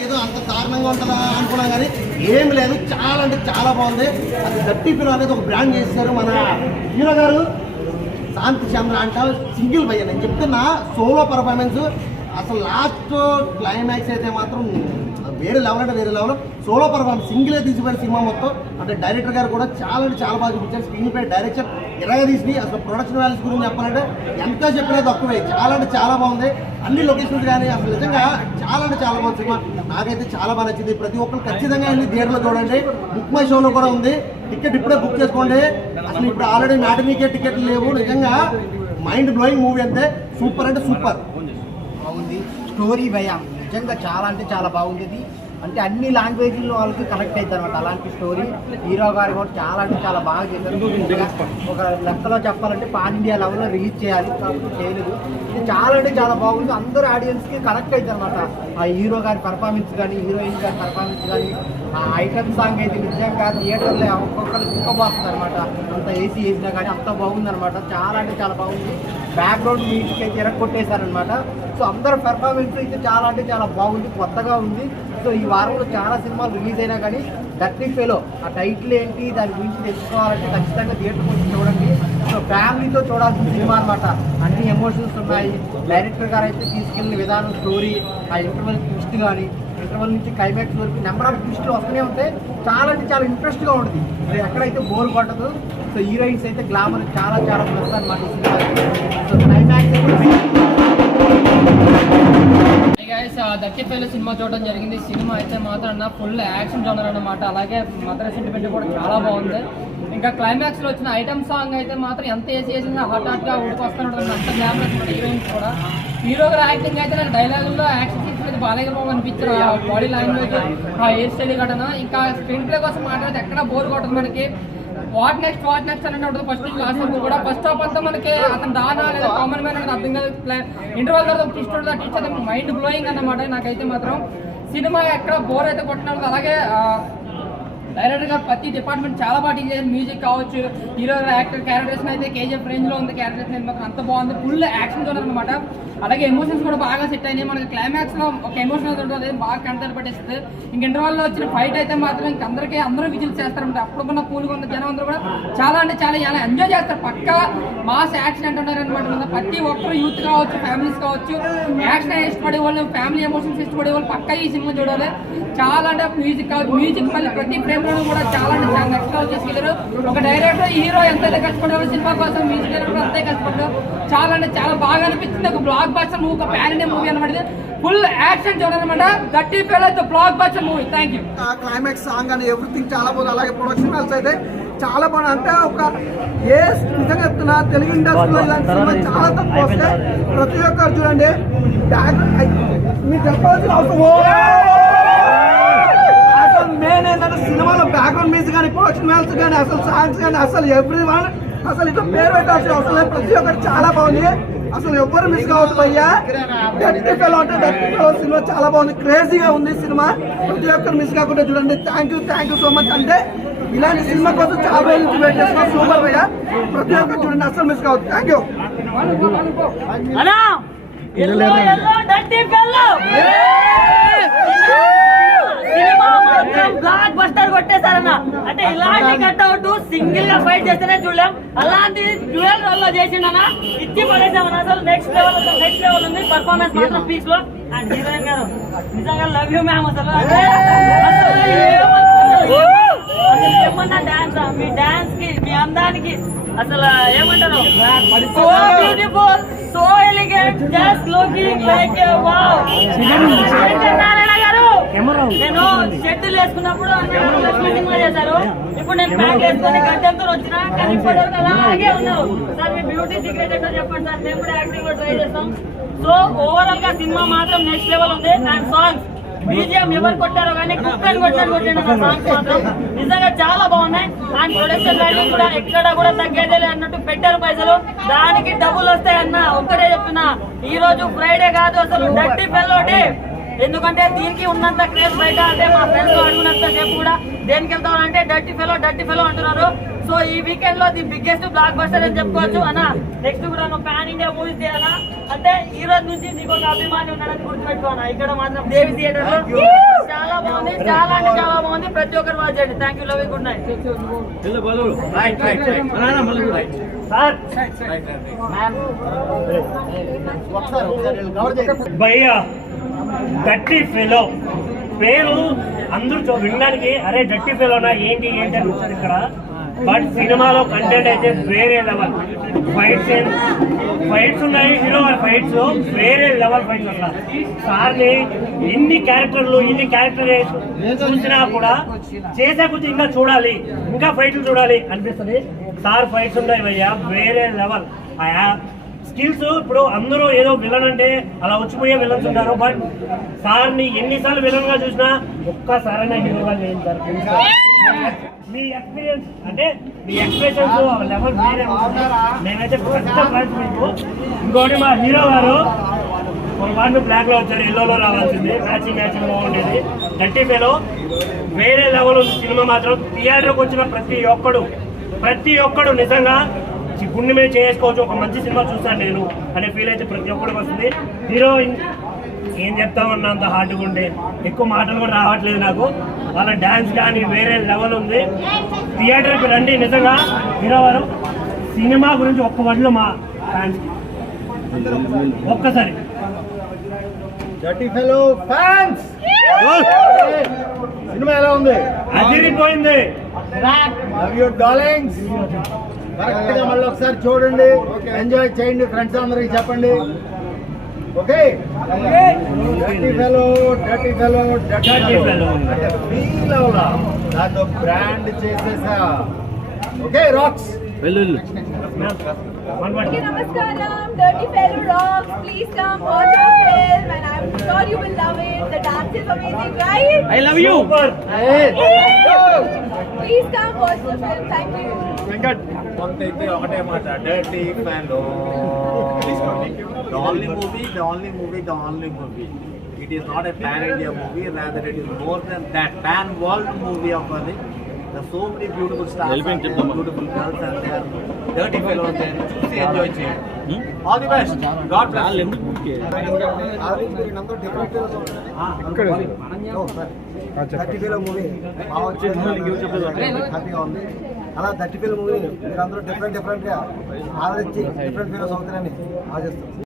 ఏదో అంత దారుణంగా ఉంటుందా అనుకున్నాం కానీ ఏమి లేదు, చాలా అంటే చాలా బాగుంది. అది డర్టీ ఫిల్మ్ అనేది ఒక బ్రాండ్ చేశారు మన హీరో గారు శాంతి చంద్ర అంట. సింగిల్ భయ్య నేను చెప్తున్నా, సోలో పర్ఫార్మెన్స్ అసలు లాస్ట్ క్లైమాక్స్ అయితే మాత్రం వేరే లెవెల్ అంటే వేరే లెవెల్. సోలో పర్ఫార్మెన్స్ సింగిలే తీసిపోయిన సినిమా మొత్తం. అంటే డైరెక్టర్ గారు కూడా చాలా అంటే చాలా బాగా చూపించారు. స్క్రీన్ పై డైరెక్షన్ ఇలాగే తీసి అసలు ప్రొడక్షన్ వాల్యూస్ గురించి చెప్పాలంటే ఎంత చెప్పినా తక్కువే. చాలా అంటే చాలా బాగుంది. అన్ని లొకేషన్స్ కానీ అసలు నిజంగా చాలా అంటే చాలా బాగుంది సినిమా. నాకైతే చాలా బాగా నచ్చింది. ప్రతి ఒక్కరు ఖచ్చితంగా వెళ్ళి థియేటర్లో చూడండి. బుక్ మై షోలో కూడా ఉంది. టికెట్ ఇప్పుడే బుక్ చేసుకోండి. అసలు ఇప్పుడు ఆల్రెడీ మ్యాటర్నీకే టికెట్లు లేవు. నిజంగా మైండ్ బ్లోయింగ్ మూవీ అంతే. సూపర్ అంటే సూపర్ బాగుంది. స్టోరీ భయం నిజంగా చాలా అంటే చాలా బాగుంది. అంటే అన్ని లాంగ్వేజ్లో వాళ్ళకి కనెక్ట్ అవుతుంది అనమాట. అలాంటి స్టోరీ హీరో గారు కూడా చాలా అంటే చాలా బాగా చేశారు. ఒక లెక్కలో చెప్పాలంటే పాన్ ఇండియా లెవెల్లో రిలీజ్ చేయాలి, కాకపోతే చేయలేదు. ఇది చాలా అంటే చాలా బాగుంది. అందరూ ఆడియన్స్కి కనెక్ట్ అవుతుంది అనమాట. ఆ హీరో గారి పర్ఫార్మెన్స్ కానీ, హీరోయిన్ గారి పర్ఫార్మెన్స్ కానీ, ఆ ఐటమ్ సాంగ్ అయితే నిజంగా థియేటర్లో ఒక్కొక్కరు కుక్కబోస్తుంది అనమాట. అంత ఏసీ వేసినా కానీ అంత బాగుందనమాట. చాలా అంటే చాలా బాగుంది. బ్యాక్గ్రౌండ్ మ్యూజిక్ అయితే ఎరగొట్టేశారనమాట. సో అందరూ పెర్ఫార్మెన్స్ అయితే చాలా అంటే చాలా బాగుంది, కొత్తగా ఉంది. సో ఈ వారంలో చాలా సినిమాలు రిలీజ్ అయినా కానీ డర్టీ ఫెలో ఆ టైటిల్ ఏంటి దాని గురించి తెలుసుకోవాలంటే ఖచ్చితంగా థియేటర్కి వచ్చి చూడండి. సో ఫ్యామిలీతో చూడాల్సిన సినిమా అనమాట. అన్ని ఎమోషన్స్ ఉన్నాయి. డైరెక్టర్ గారు అయితే తీసుకెళ్ళిన విధానం, స్టోరీ, ఆ ఇంటర్వెల్ ట్విస్ట్ కానీ, ఇంటర్వెల్ నుంచి క్లైమాక్స్ వరకు నెంబర్ ఆఫ్ ట్విస్టులు వస్తూనే ఉంటాయి. చాలా అంటే చాలా ఇంట్రెస్ట్గా ఉంటుంది. ఎక్కడైతే బోర్ పట్టదు. సో హీరోయిన్స్ అయితే గ్లామర్ చాలా చాలా ప్లస్ అనమాట ఈ cinema. So climax దర్టీ fellow cinema చూడడం జరిగింది. సినిమా అయితే మాత్రం ఫుల్ యాక్షన్ జోనర్ అన్నమాట. అలాగే మదర్ సెంటిమెంట్ కూడా చాలా బాగుంది. ఇంకా క్లైమాక్స్లో వచ్చిన ఐటమ్ సాంగ్ అయితే మాత్రం ఎంత వేసినా హాట్గా ఉడికొస్తాను. అంత గ్లామరస్ అనమాట. హీరోయిన్స్ కూడా హీరో గారు యాక్టింగ్ అయితే నాకు డైలాగుల్లో యాక్షన్ సీన్స్ మీద బాగా అనిపించారు. ఆ బాడీ లాంగ్వేజ్, ఆ హెయిర్ స్టైల్ కట్టను. ఇంకా స్క్రీన్ ప్లే కోసం మాట్లాడితే ఎక్కడ బోర్ కొట్టదు మనకి. వాట్ నెక్స్ట్ అని ఉంటుంది ఫస్ట్ నుంచి లాస్ట్ వరకు కూడా. ఫస్ట్ హాఫ్ అంతా మనకి అతను దానా లేదా కామన్ మ్యాన్ అనేది అర్థం కాదు. ఇంటర్వల్ తర్వాత ట్విస్ట్ ఉంటుంది. టీచర్ మైండ్ బ్లోయింగ్ అన్నమాట. నాకైతే మాత్రం సినిమా ఎక్కడ బోర్ అయితే కొట్టినప్పుడు. అలాగే డైరెక్టర్ గారు ప్రతి డిపార్ట్మెంట్ చాలా బాగా డీల్ చేయాలి. మ్యూజిక్ కావచ్చు, హీరో యాక్టర్ క్యారెక్టర్స్ అయితే కేజీఎఫ్ రేంజ్లో ఉంది. క్యారెక్టర్స్ మాత్రం అంత బాగుంది. ఫుల్ యాక్షన్ జోనర్ అనమాట. అలాగే ఎమోషన్స్ కూడా బాగా సెట్ అయినాయి. మనకి క్లైమాక్స్లో ఒక ఎమోషనల్ ఉంటుంది, బాగా కంటెంట్ పట్టేస్తుంది. ఇంక ఇంటర్వల్లో వచ్చిన ఫైట్ అయితే మాత్రం ఇంక అందరూ విజిల్స్ చేస్తారంట. అప్పుడున్న కూల్గా ఉన్న జనం అందరూ కూడా చాలా అంటే చాలా ఎంజాయ్ చేస్తారు. పక్కా మాస్ యాక్షన్ అంటున్నారు అనమాట. ప్రతి ఒక్కరు యూత్ కావచ్చు, ఫ్యామిలీస్ కావచ్చు, యాక్షన్ ఇష్టపడే వాళ్ళు, ఫ్యామిలీ ఎమోషన్స్ ఇష్టపడే వాళ్ళు పక్కా ఈ సినిమా చూడాలి. చాలా అంటే మ్యూజిక్ మళ్ళీ ప్రతి ఫ్రేమ్ లోనూ కూడా చాలా అంటే చాలా నెక్స్ట్ లెవెల్ తీసుకెళ్లారు. ఒక డైరెక్టర్, హీరో ఎంతైతే కష్టపడ్డారో సినిమా కోసం, మ్యూజిక్ డైరెక్టర్ కూడా అంతే కష్టపడ్డారు. చాలా అంటే చాలా బాగా అనిపించింది. ఒక బ్లాక్ బస్టర్ మూవీ, ఒక ప్యాన్ ఇండియా మూవీ అనమాట. ఫుల్ యాక్షన్ చూడాలి అనమాట. దర్టీ fellow block buster movie. Thank you. Climax song అని ఎవ్రీథింగ్ చాలా బాగుంది. అలాగే ప్రొడక్షన్ వాల్స్ అయితే చాలా బాగుంది. అంటే ఒక నిజంగా చెప్తున్నా, తెలుగు ఇండస్ట్రీలో ఇలాంటి సినిమా చాలా తక్కువ వస్తాయి. ప్రతి ఒక్కరు చూడండి. మీకు చెప్పాల్సిన అవసరం అసలు మెయిన్ ఏంటంటే సినిమాలో బ్యాక్గ్రౌండ్ మ్యూజిక్ కానీ, ప్రొడక్షన్ వాల్స్ కానీ, అసలు సాంగ్స్ కానీ, అసలు ఎవ్రీ వన్ అసలు ఇట్లా పేరు పెట్టాల్సిన అవసరం లేదు. ప్రతి ఒక్కరు చాలా బాగుంది. అసలు ఎవ్వరు మిస్ కావద్దు భయ్యా. డర్టీ ఫెలో అంటే డర్టీ ఫెలో సినిమా చాలా బాగుంది. క్రేజీగా ఉంది సినిమా. ప్రతి ఒక్కరు మిస్ కాకుండా చూడండి. Thank you so much. అంటే ఇలాంటి సినిమా కోసం చాలా రోజుల నుంచి వెయిట్ చేస్తున్నాం. సూపర్ భయ్యా. ప్రతి ఒక్కరు చూడండి, అసలు మిస్ కావద్దు. Thank you. బ్లాక్ బస్టర్ కొట్టేశారన్న. అంటే ఇలాంటి కట్అవుట్ సింగిల్ గా ఫైట్ చేస్తేనే చూడలేం. అలాంటి డ్యూయల్ రోల్ లో చేసిండనా ఇచ్చి పడేసామన్నా. అసలు నెక్స్ట్ లెవెల్ ఉంది. పర్ఫార్మెన్స్ మాత్రం పీక్ లో. అండ్ హీరోయిన్ గారు నిజంగా లవ్ యూ మ్యామ్. అసలు ఏమన్నా డాన్స్, మీ డాన్స్ కి, మీ అందానికి అసలు ఏమంటారు, so beautiful, so elegant, just looking like wow. Narayana గారు, నేను షెడ్యూల్ వేసుకున్నప్పుడు సినిమా చేశారు. ఇప్పుడు నేను ప్యాక్ వేసుకొని గడ్డంతో వచ్చినా కానీ ఇప్పటివరకు అలాగే ఉన్నావు సార్. మీ బ్యూటీ సీక్రెట్ ఏంటో చెప్పండి సార్. మేము కూడా యాక్టింగ్ కూడా ట్రై చేస్తాం. సో ఓవరాల్ గా సినిమా మాత్రం నెక్స్ట్ లెవెల్ ఉంది. అండ్ సాంగ్స్ బీజిఎం ఎవరు కొట్టారో కానీ కుక్కని కొట్టాడు సాంగ్స్ మాత్రం నిజంగా చాలా బాగున్నాయి. అండ్ ప్రొడక్షన్ వాల్యూ కూడా ఎక్కడ కూడా తగ్గేదే అన్నట్టు పెట్టారు పైసలు. దానికి డబ్బులు వస్తాయన్న ఒక్కడే చెప్తున్నా. ఈ రోజు ఫ్రైడే కాదు, అసలు డర్టీ ఫెలో డే. ఎందుకంటే దీనికి ఉన్నంత క్రేజ్ బయట. అంటే మా ఫ్రెండ్స్ అడుగునంత సేపు కూడా దేనికి వెళ్తామంటే డర్టీ ఫెలో అంటున్నారు. సో ఈ వీకెండ్ లో ది బిగ్గెస్ట్ బ్లాక్ బస్టర్ అని చెప్పుకోవచ్చు అన్న. నెక్స్ట్ కూడా నువ్వు పాన్ ఇండియా మూవీస్ చేయాలా అంటే ఈ రోజు నుంచి నీకు ఒక అభిమాని ఉన్నాడని గుర్తుపెట్టుకోనా. ఇక్కడ మాత్రం దేవి థియేటర్ లో చాలా అంటే చాలా బాగుంది. ప్రతి ఒక్కరు వాచ్ చేయండి. Thank you, love you, good night. భయ్యా డర్టీ ఫెలో పేరు అందరూ వినడానికి అరే డర్టీ ఫెలోనా ఏంటి ఏంటి అని వచ్చారు ఇక్కడ. బట్ సినిమాలో కంటెంట్ అయితే వేరే లెవెల్. ఫైట్స్ ఉన్నాయి, హీరో ఫైట్స్ వేరే లెవెల్ ఫైట్స్. అట్లా సార్ని ఇన్ని క్యారెక్టర్లు చూసినా కూడా చేసే కొద్ది ఇంకా చూడాలి, ఇంకా ఫైట్లు చూడాలి అనిపిస్తుంది. సార్ ఫైట్స్ ఉన్నాయి భయ్యా వేరే లెవెల్. స్కిల్స్ ఇప్పుడు అందరూ ఏదో విలన్ అంటే అలా వచ్చిపోయే విలన్స్ ఉంటారు. బట్ సార్ని ఎన్నిసార్లు విలన్ గా చూసినా ఒక్కసారైనా హీరోగా లేదు సార్. మీ ఎక్స్పీరియన్స్ అంటే మీ ఎక్స్ప్రెషన్స్ లెవెల్ వేరే ఉంటుంది. నేనైతే పెద్ద ఫ్యాన్స్ మీకు. ఇంకోటి మా హీరో గారు ఒక వాడిని బ్లాక్ లో వచ్చారు, ఎల్లోలో రావాల్సింది. మ్యాచింగ్ బాగుండేది. డర్టీ ఫెలో వేరే లెవెల్ ఉంది సినిమా మాత్రం. థియేటర్కి వచ్చిన ప్రతి ఒక్కడు నిజంగా గుండె మీద చేసుకోవచ్చు. ఒక మంచి సినిమా చూస్తాను నేను అనే ఫీల్ అయితే ప్రతి ఒక్కరికి వస్తుంది. హీరోయిన్ ఏం చెప్తామన్నా అంత హార్డ్గా ఉంటే ఎక్కువ మాటలు కూడా రావట్లేదు నాకు. వాళ్ళ డ్యాన్స్ కానీ వేరే లెవెల్ ఉంది. థియేటర్కి రండి. నిజంగా హీరో గారు సినిమా గురించి ఒక్క వడ్లు మా ఫ్యాన్స్ ఒక్కసారి డర్టీ ఫెలో ఫ్యాన్స్ సినిమా ఎలా ఉంది? అదిరిపోయింది. Love you darlings. కరెక్ట్ గా మళ్ళీ ఒకసారి చూడండి, ఎంజాయ్ చేయండి, ఫ్రెండ్స్ అందరికి చెప్పండి. ఓకే డర్టీ ఫెలో ఫీల్ అవలా దాంతో బ్రాండ్ చేసేసా. Okay rocks. Okay, namaskaram, Dirty Fellow rocks. Please come watch our film, and I'm sure you will love it. The dance is amazing, right? I love you. Please come watch the film. Thank you. కొంతైతే ఒకటే మాట, dirty fellow the only movie. It is not a pan-India movie, rather it is more than that, pan-world movie of the. There are so many beautiful stars and beautiful girls and they are dirty fellows there. Choose enjoy చేయండి. All the best. God bless you. Dirty fellow movie హ్యాపీగా ఉంది. అలా dirty fellow movie మీరు అందరూ different గా ఆదరించి different feels అవుతారని ఆశిస్తున్నాను.